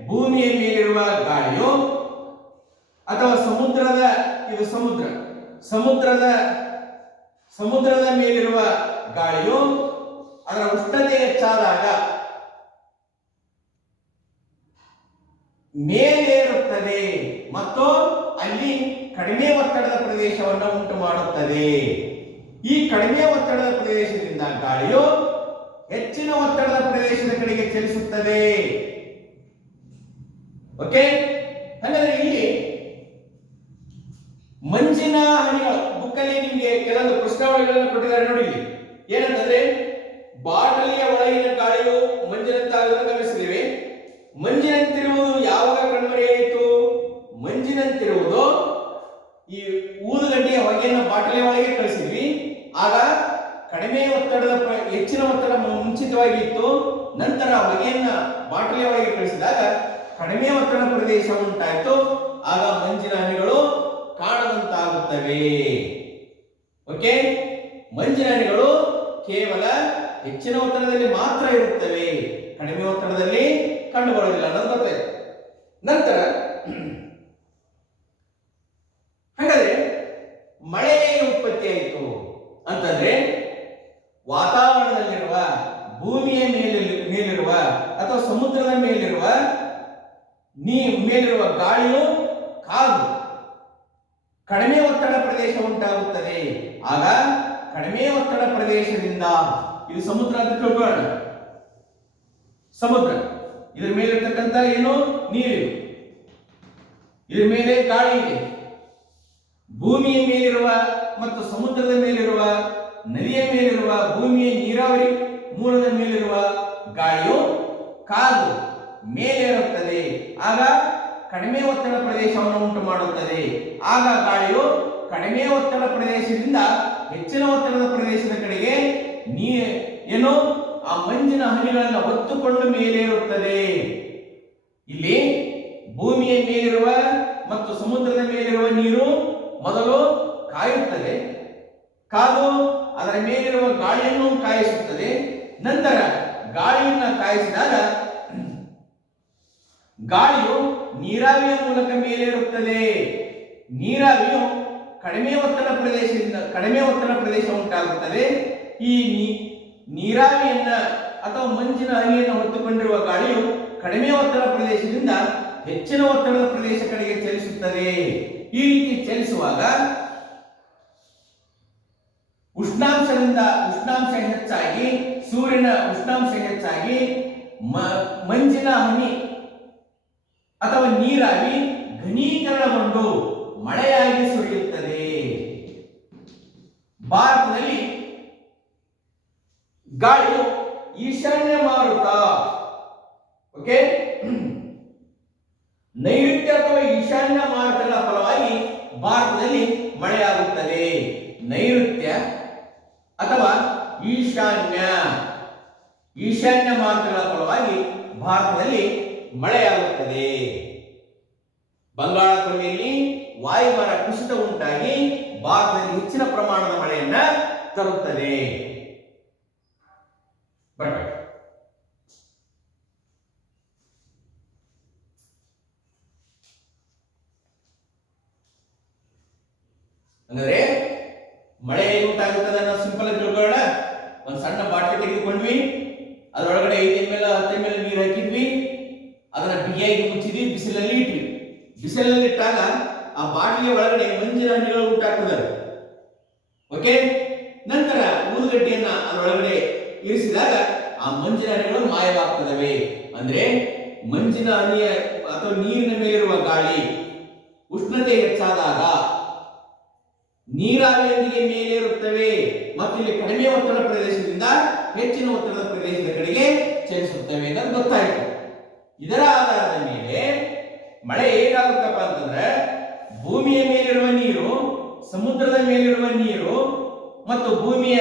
ಭೂಮಿಯ ಮೇಲಿರುವ ಗಾಳಿಯು ಅಥವಾ ಇದು ಸಮುದ್ರದ ಮೇಲಿರುವ ಗಾಳಿಯು ಅದರ ಉಷ್ಣತೆ ಹೆಚ್ಚಾದಾಗ ಮೇಲೇರುತ್ತದೆ ಮತ್ತು ಅಲ್ಲಿ ಕಡಿಮೆ ಒತ್ತಡದ ಪ್ರದೇಶವನ್ನು ಉಂಟು ಮಾಡುತ್ತದೆ. ಈ ಕಡಿಮೆ ಒತ್ತಡದ ಪ್ರದೇಶದಿಂದ ಗಾಳಿಯು ಹೆಚ್ಚಿನ ಒತ್ತಡದ ಪ್ರದೇಶದ ಕಡೆಗೆ ಚಲಿಸುತ್ತದೆ. ಓಕೆ, ಹಾಗಾದ್ರೆ ಇಲ್ಲಿ ಮಂಜಿನ ಹನಿಗಳು ಬುಕ್ಕಲ್ಲಿ ನಿಮಗೆ ಕೆಲವೊಂದು ಪ್ರಶ್ನಾವಳಿಗಳನ್ನು ಕೊಟ್ಟಿದ್ದಾರೆ ನೋಡಿ. ಏನಂತಂದ್ರೆ, ಬಾಟಲಿಯ ಒಳಗಿನ ಗಾಳಿಯು ಮಂಜಿನಂತಾಗುವುದನ್ನು ಗಮನಿಸಿದ್ದೇವೆ. ಮಂಜಿನಂತಿರುವುದು ಯಾವಾಗ ಕಣ್ಮರೆಯಾಯಿತು? ಮಂಜಿನಂತಿರುವುದು ಈ ಊದುಗಡ್ಡಿಯ ಹೊಗೆಯನ್ನು ಬಾಟಲಿಯ ಒಳಗೆ ಕಳಿಸಿದ್ವಿ, ಆಗ ಕಡಿಮೆ ಒತ್ತಡದ ಹೆಚ್ಚಿನ ಒತ್ತಡ ಮುಂಚಿತವಾಗಿ ಇತ್ತು, ನಂತರ ಹೊಗೆಯನ್ನ ಬಾಟಲಿಯ ಒಳಗೆ ಕಳಿಸಿದಾಗ ಕಡಿಮೆ ಒತ್ತಡ ಪ್ರದೇಶ ಉಂಟಾಯಿತು, ಆಗ ಮಂಜಿನ ಹನಿಗಳು ಕಾಣದಂತಾಗುತ್ತವೆ. ಓಕೆ, ಮಂಜಿನ ಹನಿಗಳು ಕೇವಲ ಹೆಚ್ಚಿನ ಒತ್ತಡದಲ್ಲಿ ಮಾತ್ರ ಇರುತ್ತವೆ, ಕಡಿಮೆ ಒತ್ತಡದಲ್ಲಿ ಕಂಡುಬರುವುದಿಲ್ಲ ಅನ್ನೋದು ಗೊತ್ತಾಯ್ತು. ನಂತರ ಹಾಗಾದ್ರೆ ಮಳೆ ಹೇಗೆ ಉತ್ಪತ್ತಿ ಆಯಿತು ಅಂತಂದ್ರೆ, ವಾತಾವರಣದಲ್ಲಿರುವ ಭೂಮಿಯ ಮೇಲಿರುವ ಅಥವಾ ಸಮುದ್ರದ ಮೇಲಿರುವ ಗಾಳಿಯು ಕಾದು ಕಡಿಮೆ ಒತ್ತಡ ಪ್ರದೇಶ ಉಂಟಾಗುತ್ತದೆ. ಆಗ ಕಡಿಮೆ ಒತ್ತಡ ಪ್ರದೇಶದಿಂದ, ಇದು ಸಮುದ್ರ ಅಂತ ತಿಳ್ಕೊಳ್ಳೋಣ, ಸಮುದ್ರ ಇದ್ರ ಮೇಲಿರ್ತಕ್ಕಂಥ ಏನು ನೀರು, ಇದ್ರ ಮೇಲೆ ಗಾಳಿ ಇದೆ. ಭೂಮಿಯ ಮೇಲಿರುವ ಮತ್ತು ಸಮುದ್ರದ ಮೇಲಿರುವ, ನದಿಯ ಮೇಲಿರುವ, ಭೂಮಿಯ ನೀರಾವರಿ ಮೂಲದ ಮೇಲಿರುವ ಗಾಳಿಯು ಕಾದು ಮೇಲೇರುತ್ತದೆ. ಆಗ ಕಡಿಮೆ ಒತ್ತಡ ಪ್ರದೇಶವನ್ನು ಉಂಟು ಮಾಡುತ್ತದೆ. ಆಗ ಗಾಳಿಯು ಕಡಿಮೆ ಒತ್ತಡ ಪ್ರದೇಶದಿಂದ ಹೆಚ್ಚಿನ ಒತ್ತಡದ ಪ್ರದೇಶದ ಕಡೆಗೆ ಏನು ಆ ಮಂಜಿನ ಹನಿಗಳನ್ನು ಹೊತ್ತುಕೊಂಡು ಮೇಲೇರುತ್ತದೆ. ಇಲ್ಲಿ ಭೂಮಿಯ ಮೇಲಿರುವ ಮತ್ತು ಸಮುದ್ರದ ಮೇಲಿರುವ ನೀರು ಮೊದಲು ಕಾಯುತ್ತದೆ, ಕಾದು ಅದರ ಮೇಲಿರುವ ಗಾಳಿಯನ್ನು ಕಾಯಿಸುತ್ತದೆ. ನಂತರ ಗಾಳಿಯನ್ನು ಕಾಯಿಸಿದಾಗ ಗಾಳಿಯು ನೀರಾವಿಯ ಮೂಲಕ ಮೇಲೇರುತ್ತದೆ. ನೀರಾವಿಯು ಕಡಿಮೆ ಒತ್ತಡ ಪ್ರದೇಶ ಉಂಟಾಗುತ್ತದೆ. ಈ ನೀರಾವಿಯನ್ನ ಅಥವಾ ಮಂಜಿನ ಹನಿಯನ್ನು ಹೊತ್ತುಕೊಂಡಿರುವ ಗಾಳಿಯು ಕಡಿಮೆ ಒತ್ತಡ ಪ್ರದೇಶದಿಂದ ಹೆಚ್ಚಿನ ಒತ್ತಡದ ಪ್ರದೇಶ ಕಡೆಗೆ ಚಲಿಸುತ್ತದೆ. ಈ ರೀತಿ ಚಲಿಸುವಾಗ ಉಷ್ಣಾಂಶ ಹೆಚ್ಚಾಗಿ, ಸೂರ್ಯನ ಉಷ್ಣಾಂಶ ಹೆಚ್ಚಾಗಿ ಮಂಜಿನ ಹನಿ ಅಥವಾ ನೀರಾವಿ ಘನೀಕರಣಗೊಂಡು ಮಳೆಯಾಗಿ ಸುರಿಯುತ್ತದೆ. ಭಾರತದಲ್ಲಿ ಗಾಳಿಯು ಈಶಾನ್ಯ ಮಾರುತ, ಓಕೆ, ನೈಋತ್ಯ ಅಥವಾ ಈಶಾನ್ಯ ಮಾರುತಗಳ ಫಲವಾಗಿ ಭಾರತದಲ್ಲಿ ಮಳೆಯಾಗುತ್ತದೆ. ನೈಋತ್ಯ ಅಥವಾ ಈಶಾನ್ಯ ಮಾರುತಗಳ ಫಲವಾಗಿ ಭಾರತದಲ್ಲಿ ಮಳೆಯಾಗುತ್ತದೆ. ಬಂಗಾಳ ಕೊಲ್ಲಿಯಲ್ಲಿ ವಾಯುಭಾರ ಕುಸಿತ ಉಂಟಾಗಿ ಭಾರತದಲ್ಲಿ ಹೆಚ್ಚಿನ ಪ್ರಮಾಣದ ಮಳೆಯನ್ನ ತರುತ್ತದೆ. ಅಂದರೆ ಮಳೆ ಉಂಟಾಗುತ್ತದೆ ಅನ್ನೋ ಸಿಂಪಲ್ ಆಗಿ ತಿಳ್ಕೊಳ್ಳೋಣ. ಒಂದು ಸಣ್ಣ ಬಾಟಲಿ ತೆಗೆದುಕೊಂಡ್ವಿ, ಅದರೊಳಗಡೆ 5 ml 10 ml ನೀರು ಹಾಕಿದ್ವಿ, ಅದನ್ನ ಬಿಗಿಯಾಗಿ ಮುಚ್ಚಿದ್ವಿ, ಬಿಸಿಲಲ್ಲಿ ಇಟ್ವಿ. ಬಿಸಿಲಲ್ಲಿ ಇಟ್ಟಾಗ ಆ ಬಾಟಲಿಯ ಒಳಗಡೆ ಮಂಜಿನ ಹನಿಗಳು ಉಂಟಾಗ್ತದೆ. ಓಕೆ, ನಂತರ ಊದುಗಡ್ಡಿಯನ್ನ ಅದರೊಳಗಡೆ ಇರಿಸಿದಾಗ ಆ ಮಂಜಿನ ಹನಿಗಳು ಮಾಯವಾಗ್ತದವೆ. ಅಂದ್ರೆ ಮಂಜಿನ ಹನಿಯ ಅಥವಾ ನೀರಿನ ಮೇಲಿರುವ ಗಾಳಿ ಉಷ್ಣತೆ ಹೆಚ್ಚಾದಾಗ ನೀರಾವಿಯೊಂದಿಗೆ ಮೇಲೇರುತ್ತವೆ ಮತ್ತು ಇಲ್ಲಿ ಕಡಿಮೆ ಒತ್ತಡ ಪ್ರದೇಶದಿಂದ ಹೆಚ್ಚಿನ ಒತ್ತಡದ ಪ್ರದೇಶದ ಕಡೆಗೆ ಚಲಿಸುತ್ತವೆ ಅನ್ನೋದು ಗೊತ್ತಾಯಿತು. ಇದರ ಆಧಾರದ ಮೇಲೆ ಮಳೆ ಹೇಗಾಗುತ್ತಪ್ಪ ಅಂತಂದ್ರೆ, ಭೂಮಿಯ ಮೇಲಿರುವ ನೀರು, ಸಮುದ್ರದ ಮೇಲಿರುವ ನೀರು ಮತ್ತು ಭೂಮಿಯ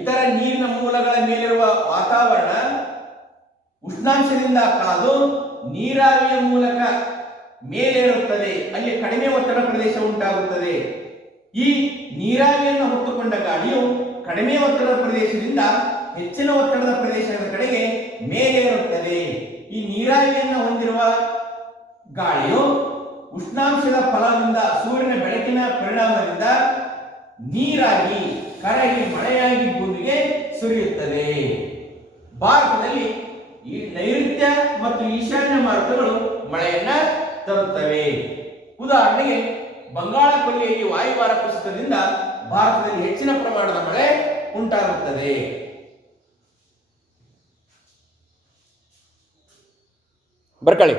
ಇತರ ನೀರಿನ ಮೂಲಗಳ ಮೇಲಿರುವ ವಾತಾವರಣ ಉಷ್ಣಾಂಶದಿಂದ ಕಾದು ನೀರಾವಿಯ ಮೂಲಕ ಮೇಲೇರುತ್ತದೆ. ಅಲ್ಲಿ ಕಡಿಮೆ ಒತ್ತಡ ಪ್ರದೇಶ ಉಂಟಾಗುತ್ತದೆ. ಈ ನೀರಾವಿಯನ್ನು ಹೊತ್ತುಕೊಂಡ ಗಾಳಿಯು ಕಡಿಮೆ ಒತ್ತಡದ ಪ್ರದೇಶದಿಂದ ಹೆಚ್ಚಿನ ಒತ್ತಡದ ಪ್ರದೇಶದ ಕಡೆಗೆ ಮೇಲೇರುತ್ತದೆ. ಈ ನೀರಾವಿಯನ್ನು ಹೊಂದಿರುವ ಗಾಳಿಯು ಉಷ್ಣಾಂಶದ ಫಲದಿಂದ, ಸೂರ್ಯನ ಬೆಳಕಿನ ಪರಿಣಾಮದಿಂದ ನೀರಾಗಿ ಕರಗಿ ಮಳೆಯಾಗಿ ಭೂಮಿಗೆ ಸುರಿಯುತ್ತದೆ. ಭಾರತದಲ್ಲಿ ಈ ನೈಋತ್ಯ ಮತ್ತು ಈಶಾನ್ಯ ಮಾರುತಗಳು ಮಳೆಯನ್ನ ತರುತ್ತವೆ. ಉದಾಹರಣೆಗೆ ಬಂಗಾಳ ಕೊಲ್ಲಿಯಲ್ಲಿ ವಾಯುಭಾರ ಕುಸಿತದಿಂದ ಭಾರತದಲ್ಲಿ ಹೆಚ್ಚಿನ ಪ್ರಮಾಣದ ಮಳೆ ಉಂಟಾಗುತ್ತದೆ. ಬರ್ಕಳಿ.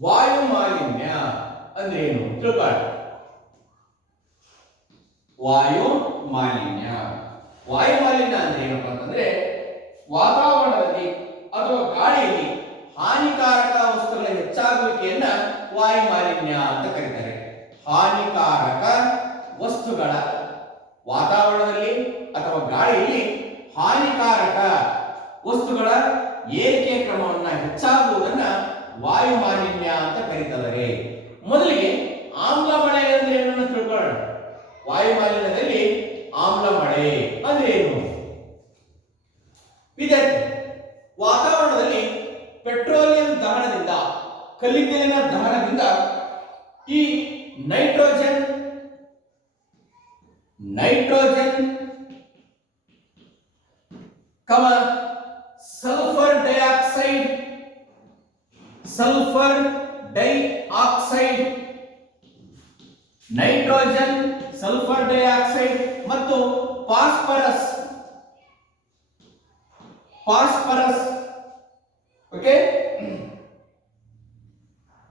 ವಾಯು ಮಾಲಿನ್ಯ ಅಂದ್ರೆ ಏನು ತಿಳ್ಕೊಳ್ಳಿ. ವಾಯು ಮಾಲಿನ್ಯ ಅಂದ್ರೆ ಏನಪ್ಪ ಅಂತಂದ್ರೆ, ವಾತಾವರಣದಲ್ಲಿ ಅಥವಾ ಗಾಳಿಯಲ್ಲಿ ಹಾನಿಕಾರಕ ವಸ್ತುಗಳ ಹೆಚ್ಚಾಗುವಿಕೆಯನ್ನ ವಾಯು ಮಾಲಿನ್ಯ ಅಂತ ಕರೀತಾರೆ. ವಾತಾವರಣದಲ್ಲಿ ಅಥವಾ ಗಾಳಿಯಲ್ಲಿ ಹಾನಿಕಾರಕ ವಸ್ತುಗಳ ಏರಿಕೆ ಕ್ರಮವನ್ನ ಹೆಚ್ಚಾಗುವುದನ್ನ ವಾಯು ಮಾಲಿನ್ಯ ಅಂತ ಕರೀತಾರೆ. ಮೊದಲಿಗೆ ಆಮ್ಲ ಮಳೆ ಅಂದ್ರೆ ಏನನ್ನು ತಿಳ್ಕೊಳ್ಳೋಣ. ವಾಯು ಮಾಲಿನ್ಯದಲ್ಲಿ ಆಮ್ಲ ಮಳೆ ಅಂದ್ರೆ ಏನು? ವಿದ್ಯಾರ್ಥಿ, ವಾತಾವರಣದಲ್ಲಿ ಪೆಟ್ರೋಲಿಯಂ ದಹನದಿಂದ, ಕಲ್ಲಿದ್ದಲಿನ ದಹನದಿಂದ ಈ ನೈಟ್ರೋಜನ್ ಕಮ sulphur dioxide, nitrogen, sulphur dioxide ಮತ್ತು ಫಾಸ್ಫರಸ್ ಓಕೆ,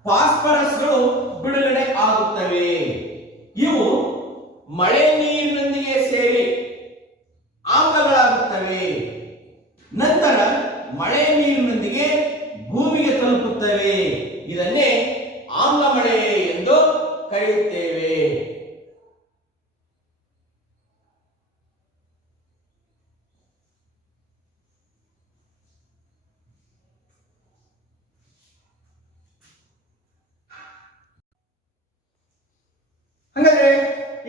ಫಾಸ್ಫರಸ್ಗಳು ಬಿಡುಗಡೆ ಆಗುತ್ತವೆ. ಇವು ಮಳೆ ನೀರಿನೊಂದಿಗೆ ಸೇರಿ ಆಮ್ಲಗಳಾಗುತ್ತವೆ. ನಂತರ ಮಳೆ ನೀರಿನೊಂದಿಗೆ ಭೂಮಿಗೆ ತಲುಪುತ್ತವೆ. ಇದನ್ನೇ ಆಮ್ಲ ಮಳೆ ಎಂದು ಕರೆಯುತ್ತೇವೆ. ಹಾಗಾದ್ರೆ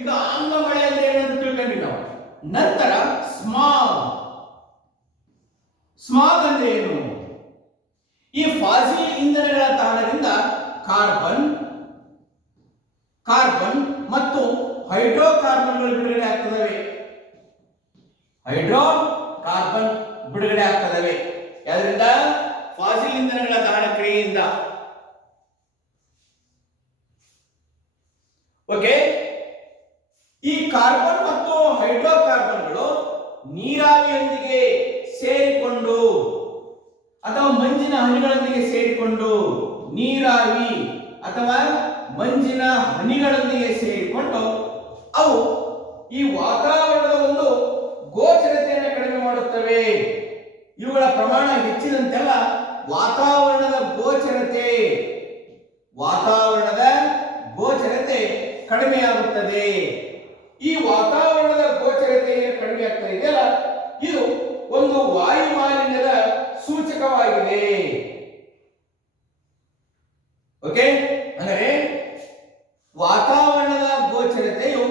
ಈಗ ಆಮ್ಲ ಮಳೆ ಅಂದ್ರೆ ಏನಂತ ತಿಳ್ಕೊಂಡ್ವಿ ನಾವು. ನಂತರ ಸ್ಮಾಗ್ ಅಂದ್ರೆ ಏನು? ಈ ಫಾಸಿಲ್ ಇಂಧನಗಳ ದಹನದಿಂದ ಕಾರ್ಬನ್ ಮತ್ತು ಹೈಡ್ರೋಕಾರ್ಬನ್ಗಳು ಬಿಡುಗಡೆ ಆಗ್ತದವೆ. ಯಾದ್ರಿಂದ? ಫಾಸಿಲ್ ಇಂಧನಗಳ ದಹನ ಕ್ರಿಯೆಯಿಂದ. ಓಕೆ, ಈ ಕಾರ್ಬನ್ ಮತ್ತು ಹೈಡ್ರೋಕಾರ್ಬನ್ಗಳು ನೀರಾವಿಯೊಂದಿಗೆ ಸೇರಿಕೊಂಡು ಅಥವಾ ಮಂಜಿನ ಹನಿಗಳೊಂದಿಗೆ ಸೇರಿಕೊಂಡು, ನೀರಾವಿ ಅಥವಾ ಮಂಜಿನ ಹನಿಗಳೊಂದಿಗೆ ಸೇರಿಕೊಂಡು ಅವು ಈ ವಾತಾವರಣದ ಒಂದು ಗೋಚರತೆಯನ್ನು ಕಡಿಮೆ ಮಾಡುತ್ತವೆ. ಇವುಗಳ ಪ್ರಮಾಣ ಹೆಚ್ಚಿದಂತೆಲ್ಲ ವಾತಾವರಣದ ಗೋಚರತೆ ಕಡಿಮೆಯಾಗುತ್ತದೆ. ಈ ವಾತಾವರಣದ ಗೋಚರತೆ ಕಡಿಮೆ ಆಗ್ತಾ ಇದೆಯಲ್ಲ, ಇದು ಒಂದು ವಾಯು ಮಾಲಿನ್ಯದ ಸೂಚಕವಾಗಿದೆ. ಓಕೆ, ಅಂದರೆ ವಾತಾವರಣದ ಗೋಚರತೆಯು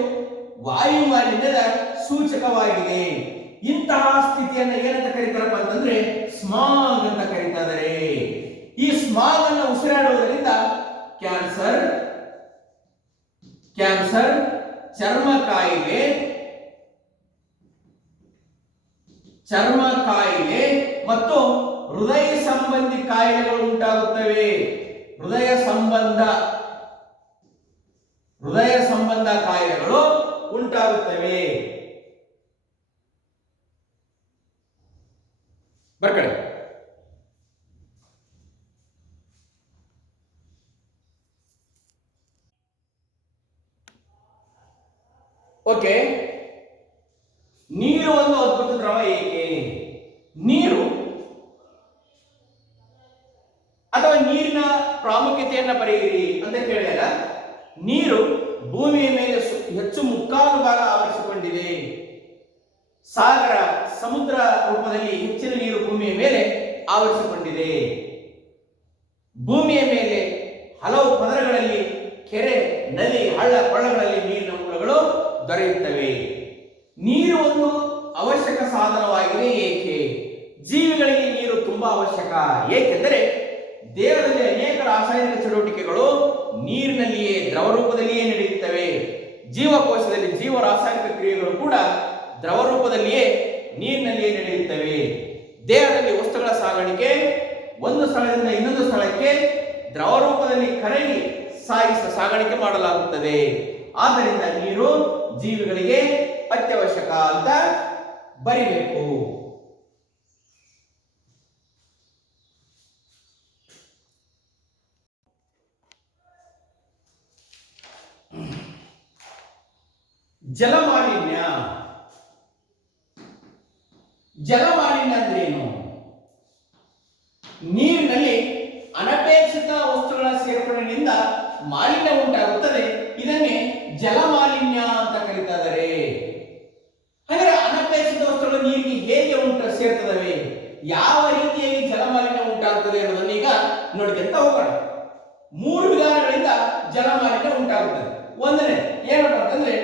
ವಾಯು ಮಾಲಿನ್ಯದ ಸೂಚಕವಾಗಿದೆ. ಇಂತಹ ಸ್ಥಿತಿಯನ್ನು ಏನಂತ ಕರೀತಾರಪ್ಪ ಅಂತಂದ್ರೆ ಸ್ಮಾಗ್ ಅಂತ ಕರೀತಾರೆ. ಈ ಸ್ಮಾಗ್ ಅನ್ನು ಉಸಿರಾಡುವುದರಿಂದ ಕ್ಯಾನ್ಸರ್, ಚರ್ಮ ಕಾಯಿಲೆ ಮತ್ತು ಹೃದಯ ಸಂಬಂಧಿ ಕಾಯಿಲೆಗಳು ಉಂಟಾಗುತ್ತವೆ. ಹೃದಯ ಸಂಬಂಧ ಕಾಯಿಲೆಗಳು ಉಂಟಾಗುತ್ತವೆ. ಬರ್ಕಡೆ ಓಕೆ, ನೀರು ಒಂದು ಅದ್ಭುತ ದ್ರವ ಏಕೆ? ನೀರು ಅಥವಾ ನೀರಿನ ಪ್ರಾಮುಖ್ಯತೆಯನ್ನು ಬರೆಯಿರಿ ಅಂತ ಕೇಳಿದಾಗ, ನೀರು ಭೂಮಿಯ ಮೇಲೆ ಹೆಚ್ಚು ಮುಕ್ಕಾಲು ಭಾಗ ಆವರಿಸಿಕೊಂಡಿದೆ. ಸಾಗರ, ಸಮುದ್ರ ರೂಪದಲ್ಲಿ ಹೆಚ್ಚಿನ ನೀರು ಭೂಮಿಯ ಮೇಲೆ ಆವರಿಸಿಕೊಂಡಿದೆ. ಭೂಮಿಯ ಮೇಲೆ ಹಲವು ಪದರಗಳಲ್ಲಿ ಕೆರೆ, ನದಿ, ಹಳ್ಳ, ಕೊಳ್ಳಗಳಲ್ಲಿ ನೀರಿನ ಮೂಲಗಳು ದೊರೆಯುತ್ತವೆ. ನೀರು ಒಂದು ಅವಶ್ಯಕ ಸಾಧನವಾಗಿದೆ. ಏಕೆ? ಜೀವಿಗಳಿಗೆ ನೀರು ತುಂಬಾ ಅವಶ್ಯಕ. ಏಕೆಂದರೆ ದೇಹದಲ್ಲಿ ಅನೇಕ ರಾಸಾಯನಿಕ ಚಟುವಟಿಕೆಗಳು ನೀರಿನಲ್ಲಿಯೇ, ದ್ರವ ರೂಪದಲ್ಲಿಯೇ ನಡೆಯುತ್ತವೆ. ಜೀವಕೋಶದಲ್ಲಿ ಜೀವ ರಾಸಾಯನಿಕ ಕ್ರಿಯೆಗಳು ಕೂಡ ದ್ರವ ರೂಪದಲ್ಲಿಯೇ, ನೀರಿನಲ್ಲಿಯೇ ನಡೆಯುತ್ತವೆ. ದೇಹದಲ್ಲಿ ವಸ್ತುಗಳ ಸಾಗಾಣಿಕೆ ಒಂದು ಸ್ಥಳದಿಂದ ಇನ್ನೊಂದು ಸ್ಥಳಕ್ಕೆ ದ್ರವ ರೂಪದಲ್ಲಿ ಕರಗಿ ಸಾಗಾಣಿಕೆ ಮಾಡಲಾಗುತ್ತದೆ. ಆದ್ದರಿಂದ ನೀರು ಜೀವಿಗಳಿಗೆ ಅತ್ಯವಶ್ಯಕ ಅಂತ ಬರಿಬೇಕು. ಜಲಮಾಲಿನ್ಯ ಅಂದ್ರೇನು? ನೀರಿನಲ್ಲಿ ಅನಪೇಕ್ಷಿತ ವಸ್ತುಗಳ ಸೇರ್ಪಡೆಯಿಂದ ಮಾಲಿನ್ಯ ಉಂಟಾಗುತ್ತದೆ. ಇದನ್ನೇ ಜಲಮಾಲಿನ್ಯ ಅಂತ ಕರೀತಾರೆ. ಒಂದನೇ ಏನಪ್ಪ ಅಂತಂದ್ರೆ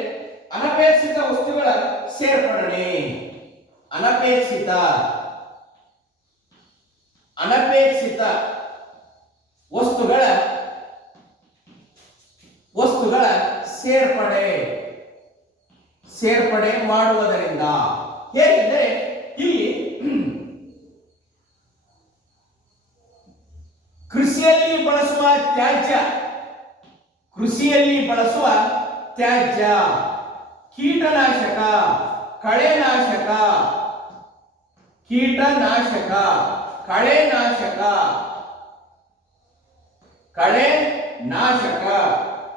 ಅನಪೇಕ್ಷಿತ ವಸ್ತುಗಳ ಸೇರ್ಪಡಣೆ. ಅನಪೇಕ್ಷಿತ ಅನಪೇಕ್ಷಿತ ವಸ್ತುಗಳ ಸೇರ್ಪಡೆ ಮಾಡುವುದರಿಂದ ಹೇಗೆಂದರೆ ಇಲ್ಲಿ ಕೃಷಿಯಲ್ಲಿ ಬಳಸುವ ತ್ಯಾಜ್ಯ, ಕೀಟನಾಶಕ, ಕಳೆನಾಶಕ,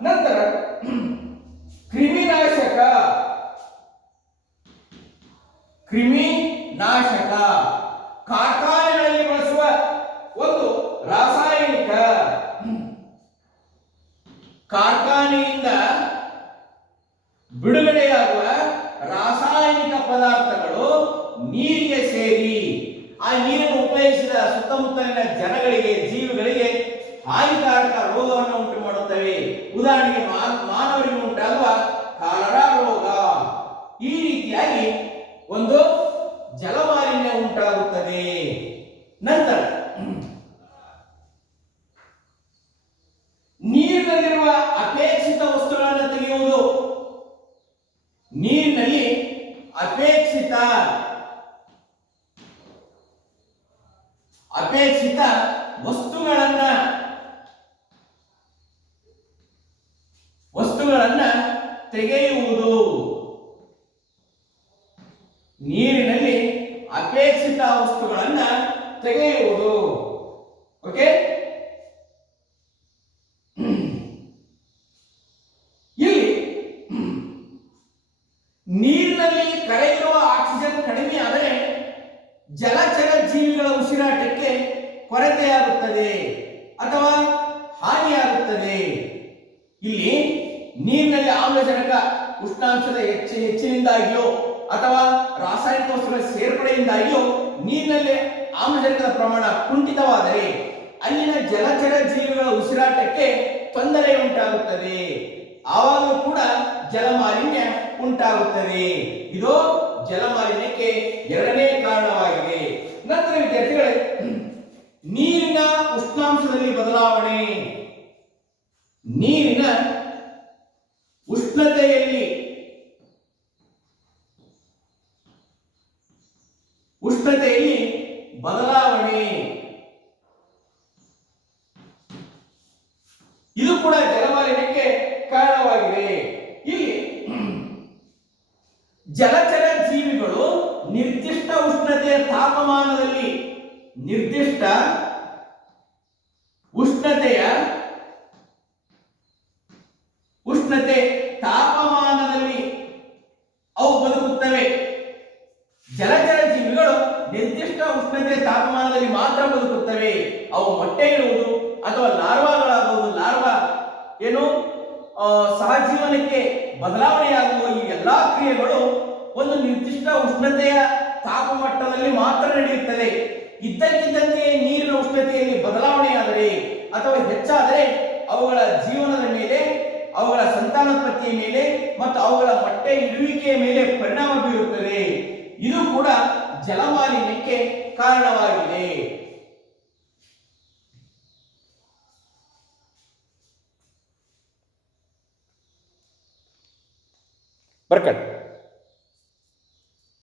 ನಂತರ ಕ್ರಿಮಿನಾಶಕ, ಕಾರ್ಖಾನೆಗಳಲ್ಲಿ ಬಳಸುವ ಒಂದು ರಾಸಾಯನಿಕ, ಕಾರ್ಖಾನೆಯಿಂದ ಬಿಡುಗಡೆಯಾಗುವ ರಾಸಾಯನಿಕ ಪದಾರ್ಥಗಳು ನೀರಿಗೆ ಸೇರಿ ಆ ನೀರನ್ನು ಉಪಯೋಗಿಸಿದ ಸುತ್ತಮುತ್ತಲಿನ ಜನಗಳಿಗೆ, ಜೀವಿಗಳಿಗೆ ಹಾನಿಕಾರಕ ರೋಗವನ್ನು ಉಂಟು ಮಾಡುತ್ತವೆ. ಉದಾಹರಣೆಗೆ ಮಾನವರಿಗೆ ಉಂಟಾಗುವ ಕಾಲರಾ ರೋಗ. ಈ ರೀತಿಯಾಗಿ ಒಂದು ಜಲಮಾಲಿನ್ಯ ಉಂಟಾಗುತ್ತದೆ. ನಂತರ ನೀರಿನಲ್ಲಿರುವ ಅಪೇಕ್ಷಿತ ವಸ್ತುಗಳನ್ನು ತೆಗೆಯುವುದು. ನೀರಿನಲ್ಲಿ ಅಪೇಕ್ಷಿತ ವಸ್ತುಗಳನ್ನ ತೆಗೆಯುವುದು. ನೀರಿನಲ್ಲಿ ಅಪೇಕ್ಷಿತ ವಸ್ತುಗಳನ್ನ ತೆಗೆಯುವುದು. ಓಕೆ, ಇಲ್ಲಿ ನೀರಿನಲ್ಲಿ ಕರಗಿರುವ ಆಕ್ಸಿಜನ್ ಕಡಿಮೆ ಆದರೆ ಜಲಚರ ಜೀವಿಗಳ ಉಸಿರಾಟಕ್ಕೆ ಕೊರತೆಯಾಗುತ್ತದೆ ಅಥವಾ ಹಾನಿಯಾಗುತ್ತದೆ. ಇಲ್ಲಿ ನೀರಿನಲ್ಲಿ ಆಮ್ಲಜನಕ ಉಷ್ಣಾಂಶದ ಹೆಚ್ಚಿನಿಂದಾಗಿಯೋ ಅಥವಾ ರಾಸಾಯನಿಕ ವಸ್ತುಗಳ ಸೇರ್ಪಡೆಯಿಂದಾಗಿಯೋ ನೀರಿನಲ್ಲಿ ಆಮ್ಲಜನಕದ ಪ್ರಮಾಣ ಕುಂಠಿತವಾದರೆ ಅಲ್ಲಿನ ಜಲಚರ ಜೀವಿಗಳ ಉಸಿರಾಟಕ್ಕೆ ತೊಂದರೆ ಉಂಟಾಗುತ್ತದೆ. ಆವಾಗಲೂ ಕೂಡ ಜಲಮಾಲಿನ್ಯ ಉಂಟಾಗುತ್ತದೆ. ಇದು ಜಲಮಾಲಿನ್ಯಕ್ಕೆ ಎರಡನೇ ಕಾರಣವಾಗಿದೆ. ನಂತರ ವಿದ್ಯಾರ್ಥಿಗಳೇ, ನೀರಿನ ಉಷ್ಣಾಂಶದಲ್ಲಿ ಬದಲಾವಣೆ. ನೀರಿನ ಉಷ್ಣತೆಯಲ್ಲಿ ಬದಲಾವಣೆ, ಇದು ಕೂಡ ಜಲಮಾಲಿನ್ಯಕ್ಕೆ ಕಾರಣವಾಗಿದೆ. ಇಲ್ಲಿ ಜಲಚರ ಜೀವಿಗಳು ನಿರ್ದಿಷ್ಟ ಉಷ್ಣತೆಯ ತಾಪಮಾನದಲ್ಲಿ ಅವು ಬದುಕುತ್ತವೆ. ಜಲಚರ ಜೀವಿಗಳು ನಿರ್ದಿಷ್ಟ ಉಷ್ಣತೆಯ ತಾಪಮಾನದಲ್ಲಿ ಮಾತ್ರ ಬದುಕುತ್ತವೆ. ಅವು ಮೊಟ್ಟೆ ಇಡುವುದು ಅಥವಾ ಲಾರ್ವಾಗಳಾಗುವುದು, ಲಾರ್ವಾ ಏನು ಸಹಜೀವನಕ್ಕೆ ಬದಲಾವಣೆಯಾಗುವ ಈ ಎಲ್ಲಾ ಕ್ರಿಯೆಗಳು ಒಂದು ನಿರ್ದಿಷ್ಟ ಉಷ್ಣತೆಯ ತಾಪಮಟ್ಟದಲ್ಲಿ ಮಾತ್ರ ನಡೆಯುತ್ತದೆ. ಇದ್ದಕ್ಕಿದ್ದಂತೆ ನೀರಿನ ಉಷ್ಣತೆಯಲ್ಲಿ ಬದಲಾವಣೆಯಾದರೆ ಅಥವಾ ಹೆಚ್ಚಾದರೆ ಅವುಗಳ ಜೀವನದ ಮೇಲೆ, ಅವುಗಳ ಸಂತಾನೋತ್ಪತ್ತಿಯ ಮೇಲೆ ಮತ್ತು ಅವುಗಳ ಮೊಟ್ಟೆ ಇಡುವಿಕೆಯ ಮೇಲೆ ಪರಿಣಾಮ ಬೀರುತ್ತದೆ. ಇದು ಕೂಡ ಜಲಮಾಲಿನ್ಯಕ್ಕೆ ಕಾರಣವಾಗಿದೆ. ಬರ್ಕಟ್